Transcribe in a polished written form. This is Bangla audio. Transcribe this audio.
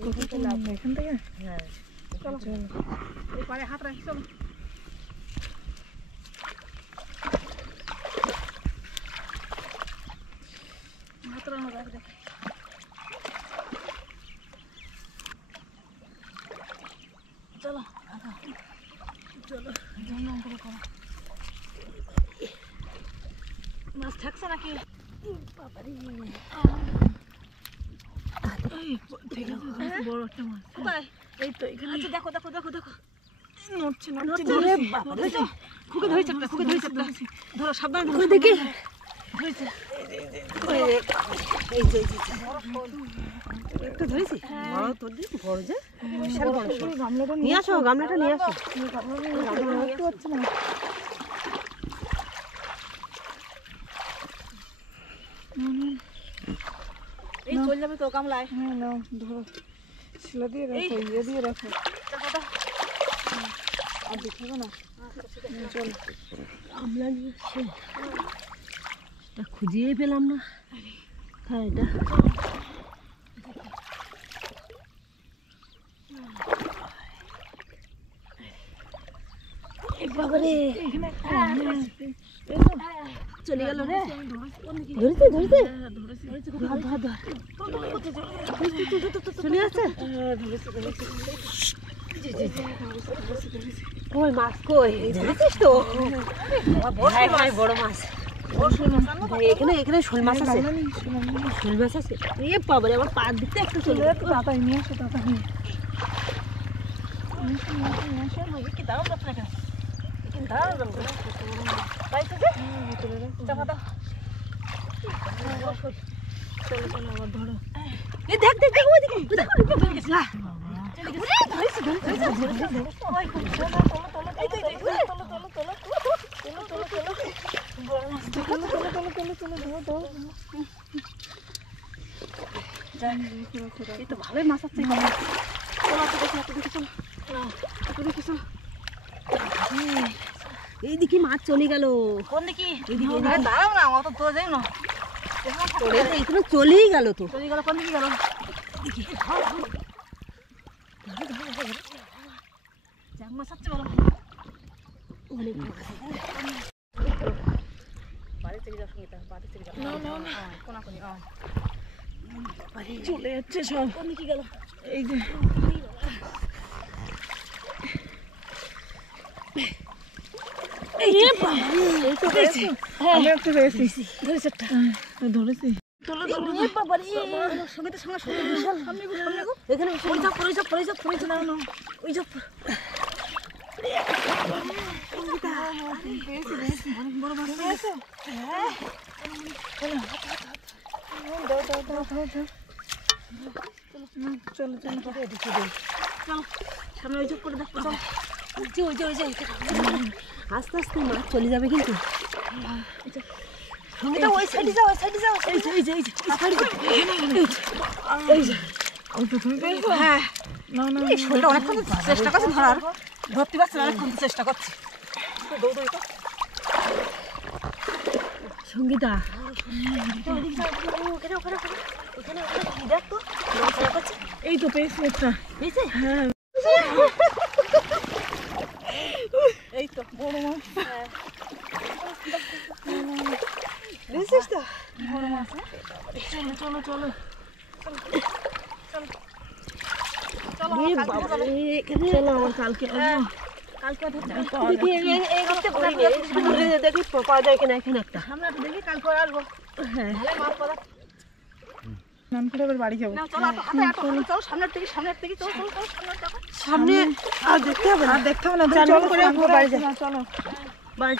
এখান থেকে হ্যাঁ চলো এই পারে হাত রাখি চলো হাত রাখো দেখ চলো চলো মাছ থাকছে নাকি বড় একটা মাছ কোথায় এই তো এখানে আচ্ছা দেখো দেখো দেখো দেখো নড়ছে নড়ছে বাবারে খুকে ধরেছে একটা খুকে ধরেছে একটা ধরো সাবধান ধরো দেখি ধরেছে এই যে একটা ধরেছি বড় তোর দিন বড় যে বিশাল বড় গামলাটা নিয়ে আসো গামলাটা নিয়ে আসো গামলাটা দেখতে পাচ্ছ না এই চল যাবে তো গামলায় হ্যাঁ নাও ধরো শিলা দিয়ে রাখো ইয়ে দিয়ে রাখো আর দেখাবো না চল গামলা নিয়ে আসছে এটা খুঁজেই পেলাম না হ্যাঁ এটা বাবারে চলে গেল রে ধরেছে ধরেছে চলে আসছে কই মাছ কই ধরেছিস তো বড় মাছ এখানে এখানে শোল মাছ আছে শোল মাছ আছে এ বাবারে আমার পা দিতে একটু চলে যাচ্ছে তাড়াতাড়ি নিয়ে আসো তাড়াতাড়ি কি দাও আপনাকে দাও তাই তো যে চাপা দাও চলো চলো আবার ধরো এই দেখ দেখ দেখ ওইদিকে দেখো রূপে ভেঙে গেছে না ধরেছি ওই এই তো ভালোই মাছ আছে এইদিকে মাছ চলে গেল কোন দিকে দাঁড়াও না অত তো যাই না এখানে চলেই গেল তো চলে গেল কোন দিকে গেল জাগ মাছ আছে বলো অনেক বাড়ি থেকে যাও সঙ্গীতা বাড়ি থেকে যাও না কোনা কোনি চলে যাচ্ছে সব কোন দিকে গেল এই যে ধরেছি সঙ্গে এখানে ওই যে বড় মাছ আছে চলো সামনে ওই চোখ করে দেখো আস্তে আস্তে মাছ চলে যাবে কিন্তু ওই সাইডে যাও হ্যাঁ অনেকক্ষণ চেষ্টা করছি ধরার ধরতে পারছি না অনেকক্ষণ চেষ্টা করছি সঙ্গীতা এই তো পেয়েছি একটা হ্যাঁ এই তো বড় মাছ দেখছিস তো বড় মাছ চলো আমার কালকে দেখি পাওয়া যায় কিনা এখানে একটা আমরা দেখি কালকে আসবো হ্যাঁ নাম করে এবার বাড়ি যাবো চলো সামনের থেকে সামনে আর দেখতে হবে না চলো করে বাড়ি যাবো চলো বাড়ি